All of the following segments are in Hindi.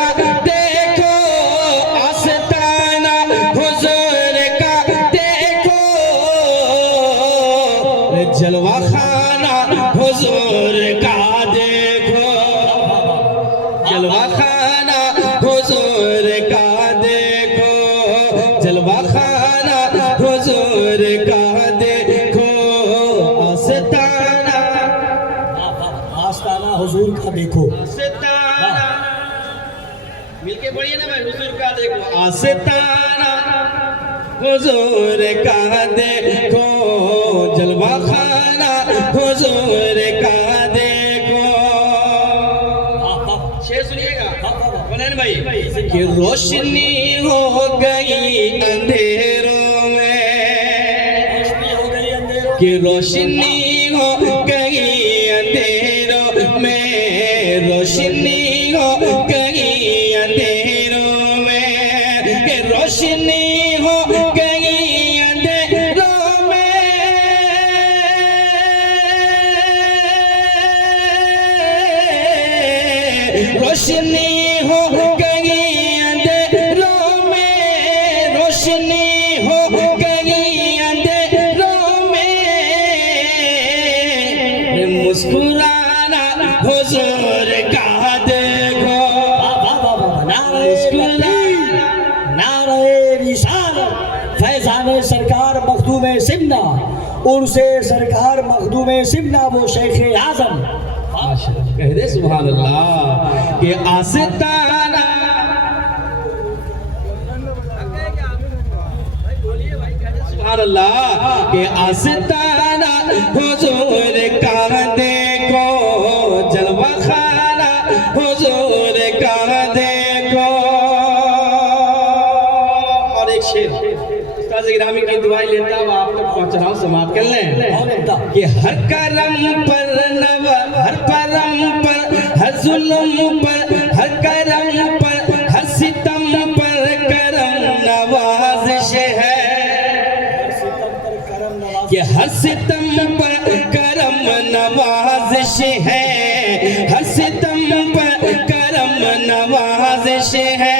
का देखो, आस्ताना हुजूर का देखो, जलवा खाना हुजूर का देखो, जलवा खाना हुजूर का देखो, जलवा खाना हुजूर का देखो, आस्ताना आस्ताना हुजूर का देखो, आस्ताना मिलके पढ़िए ना भाई, हुजूर का देखो, आस्ताना हुजूर का देखो, जलवा खाना हुजूर का देखो। शेर सुनिएगा बनैन भाई, कि रोशनी हो गई अंधेरों में, कि रोशनी हो गई अंधेरों में, रोशनी हो गई अंधेरों में, कि रोशनी हो गई अंधेरों में, रोशनी हो गई अंधेरों में, रोशनी हो गई अंधेरों में, मुस्कुराना हुजूर का देखो, मुस्कुराना नारे रिसालत फैजाने सरकार मखदूम सिमना, उनसे सरकार मखदूम सिमना वो शेख आजम। कह दे सुभान अल्लाह, कि आस्ताना सुभान अल्लाह, कि आस्ताना हुजूर का देखो, जलवा खाना हुजूर का देखो। और एक शेर उस्ताद गिरामी की दुआई लेता हुआ आप तक पहुंच रहा हूं, समाप्त कर लें, कि हर करम पर नवा, हर परम पर, हर जुल्म पर, हर करम पर, हर सितम पर करम नवाज़िश है, कि हर सितम पर करम नवाज़िश है, हर सितम पर करम नवाज़िश है,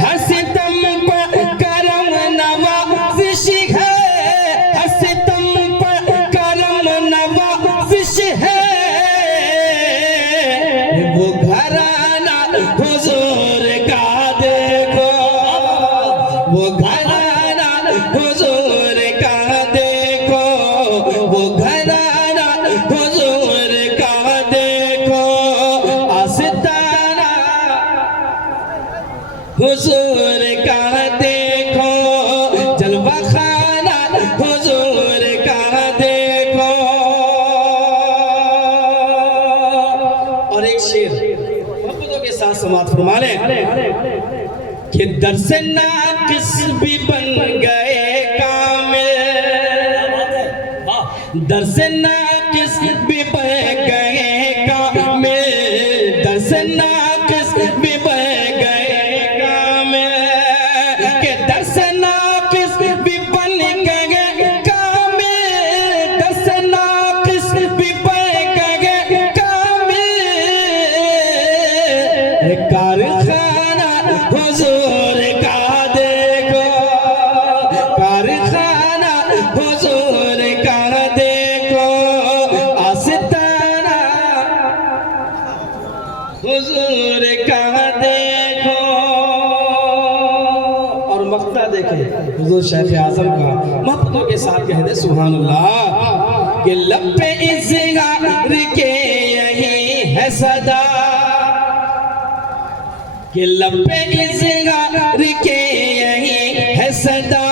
हर सितम पर करम नवाज़िश है, हर सितम पर करम नवाज़िश है, वो घराना हुजूर का देखो, वो घराना हुजूर का देखो, वो घराना हुजूर का देखो, आस्ताना हुजूर का देखो, जलवा खाना हुजूर का देखो। और एक शेर मोहब्बतों के साथ समाप्त फरमा लें, कि दर्स नाकिस भी बन गए कामिल, दर्स नाकिस भी बन गए कामिल, दर्स नाकिस भी बन गए कामिल, कि दर्स नाकिस भी बन गए कामिल, दर्स नाकिस भी बन गए कामिल, कारखाना हुजूर का देखो, कारखाना हुजूर का देखो, आस्ताना हुजूर का देखो। और मक्ता देखे हुजूर शेख आजम का, मोहब्बतों के साथ कह दे सुभान अल्लाह, कि लब पे इज़हार के यही है सदा, कि लब पे इज़हार के यही है सदा,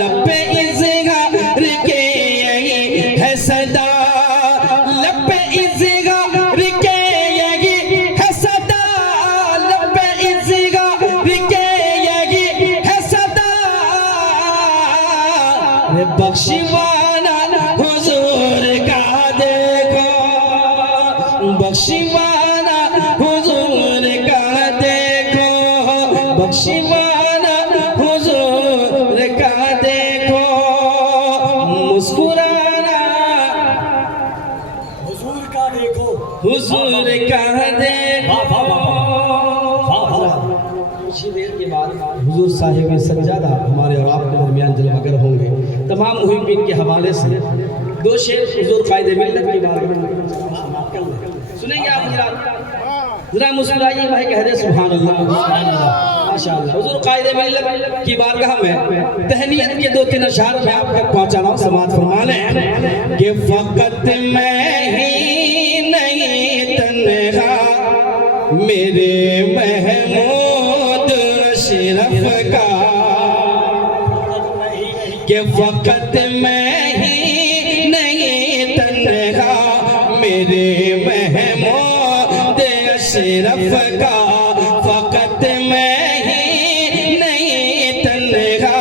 लब पे इज़हार के यही है सदा, लब पे इज़हार के यही है सदा, लब पे इज़हार के यही है सदा, बख्शिवाना हुजूर का देखो, बख्शिवाना हुजूर का देखो, बख्शिवाना हुजूर का देखो, मुस्कुराना हुजूर का देखो, हुजूर का देखो। साहिब सज्जादा हमारे और आपके दरमियान जलवागर होंगे। तमाम मुहिब्बीन के हवाले से दो शेर हुजूर कायदे मिल्लत की बारगाह में सुनेंगे आप हज़रात। जरा मुस्कुराइए भाई, कह दे सुभान अल्लाह माशाअल्लाह। हुजूर कायदे मिल्लत की बारगाह में तहनीयत के दो तीन अशआर मैं आप तक पहुंचा रहा हूं, समाअत फरमाने कि फकत मैं ही नहीं तन्हा मेरे महमूद अशरफ का, कि फकत मैं ही नहीं तन्हा मेरे महमूद अशरफ का, फकत मैं ही नहीं तन्हा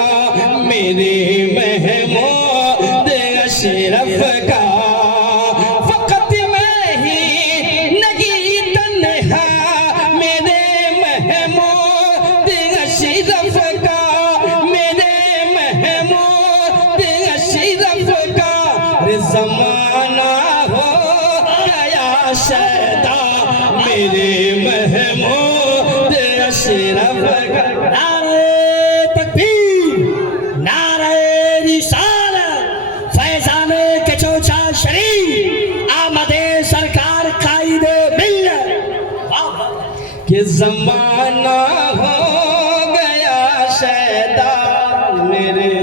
मेरे महमूद अशरफ का, फकत मैं ही नहीं तन्हा मेरे महमूद अशरफ का, मेरे महमूद अशरफ का। ज़माना हो गया शैदा मेरे महमूद अशरफ का। नारे तकबीर, नारे रिसालत, फैज़ाने के चौचा शरीफ, आमदे सरकार कायदे मिल्लत। कि ज़माना हो गया शैदा मेरे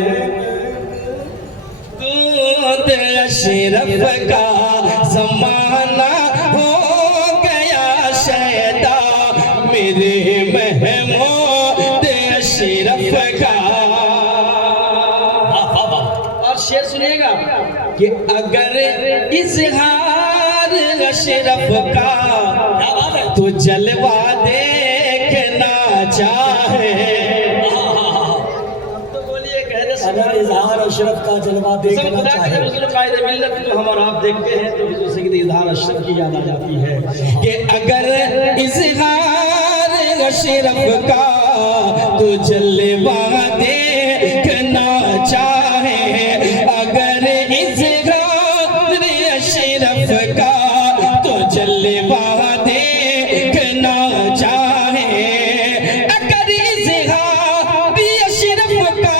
दूध अशरफ का, ज़माना हो गया शैदा मेरे महमूद अशरफ का। और शेर सुनिएगा कि अगर इज़हार अशरफ का तो जलवा देखना चाहे, तो बोलिए कह दे अगर इजहार अशरफ का जलवा देखना चाहे, कायदे मिल्लत को हम और आप देखते हैं तो हुजूर सैयद इज़हार अशरफ की याद आ जाती है कि अगर इज़हार अशरफ का तो जलवा देखना चाहे, अगर इज़हार अशरफ का तो जलवा देखना चाहे, अगर इज़हार अशरफ का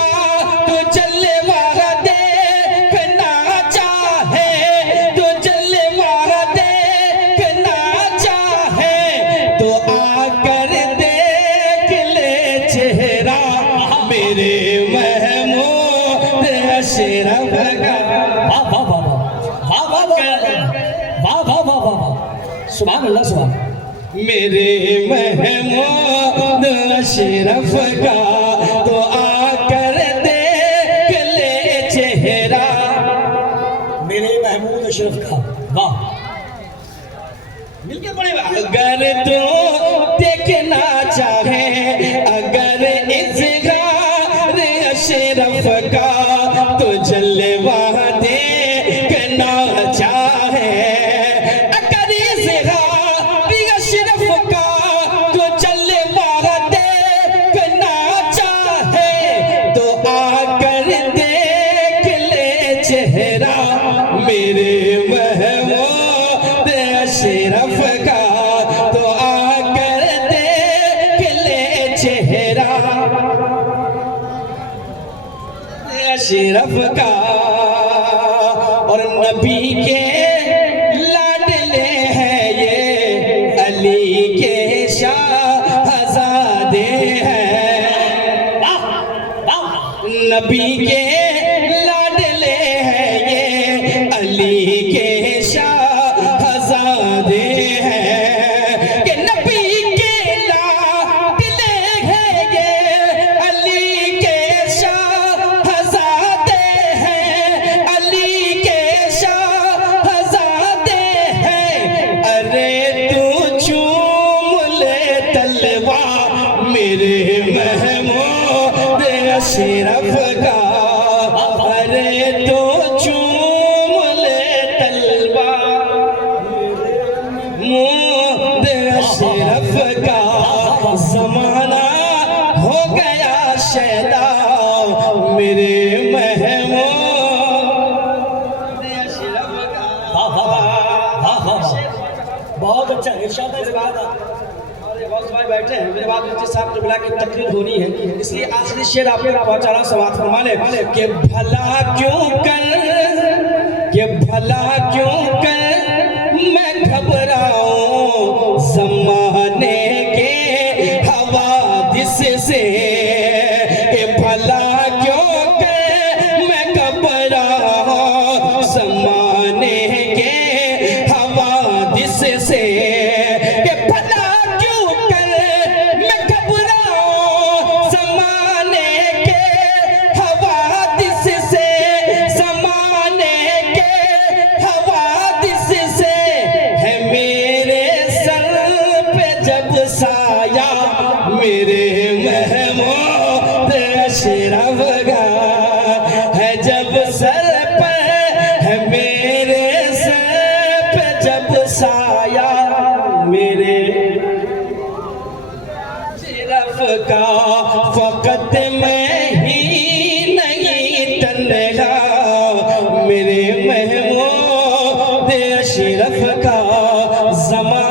तो जलवा देखना चाहे, तो जलवा देखना चाहे, तो आकर देख ले चेहरा मेरे महमूद अशरफ का। वाह वाह वाह वाह वाह वाह वाह वाह वाह वाह, सुभान अल्लाह सुभान। मेरे महमूद अशरफ का तो आकर देख ले चेहरा मेरे महमूद अशरफ का। वाह, मिलके पड़ेगा। अगर तू देखना चाहे, अगर इज़हार अशरफ का तो जलवा देखना चाहे, अगर इज़हार अशरफ का तो जलवा देखना चाहे, तो आकर देख ले चेहरा मेरे महमूद अशरफ का, तो आकर देख ले चेहरा अशरफ का। और नबी के लाडले हैं ये, अली के शाहज़ादे हैं, नबी के लाडले हैं ये, अली के शाहज़ादे हैं, कि नबी के लाडले हैं ये, अली के शाहज़ादे हैं, अली के शाहज़ादे हैं। अरे तू चूम ले तलवा मेरे महमूद अशरफ का, अरे तो चूम ले तलवा महमूद अशरफ का। ज़माना हो गया शैदा मेरे महमूद अशरफ का। वाह वाह वाह वाह वाह, बहुत अच्छा इरशाद है। अरे बहुत भाई बैठ बैठे हैं, मेरे बाद मुफ्ती साहब जो बुला के तकरीर होनी है, इसलिए आखिरी शेर आपने पहुंचा रहा सवाल फरमा ले कि भला क्यों कर मैं घबराऊं ज़माने के हवादिस से, भला क्यों कर मैं घबराऊं ज़माने के हवादिस से, भला क्यों कर मैं घबराऊं ज़माने के हवादिस से, ज़माने के हवादिस से, है मेरे सर पे जब साया मेरे महमूद अशरफ का, है जब सर पर है मेरे सर पे जब साया मेरे अशरफ का, फकत मैं ही नहीं तन्हा मेरे महमूद अशरफ का, ज़माने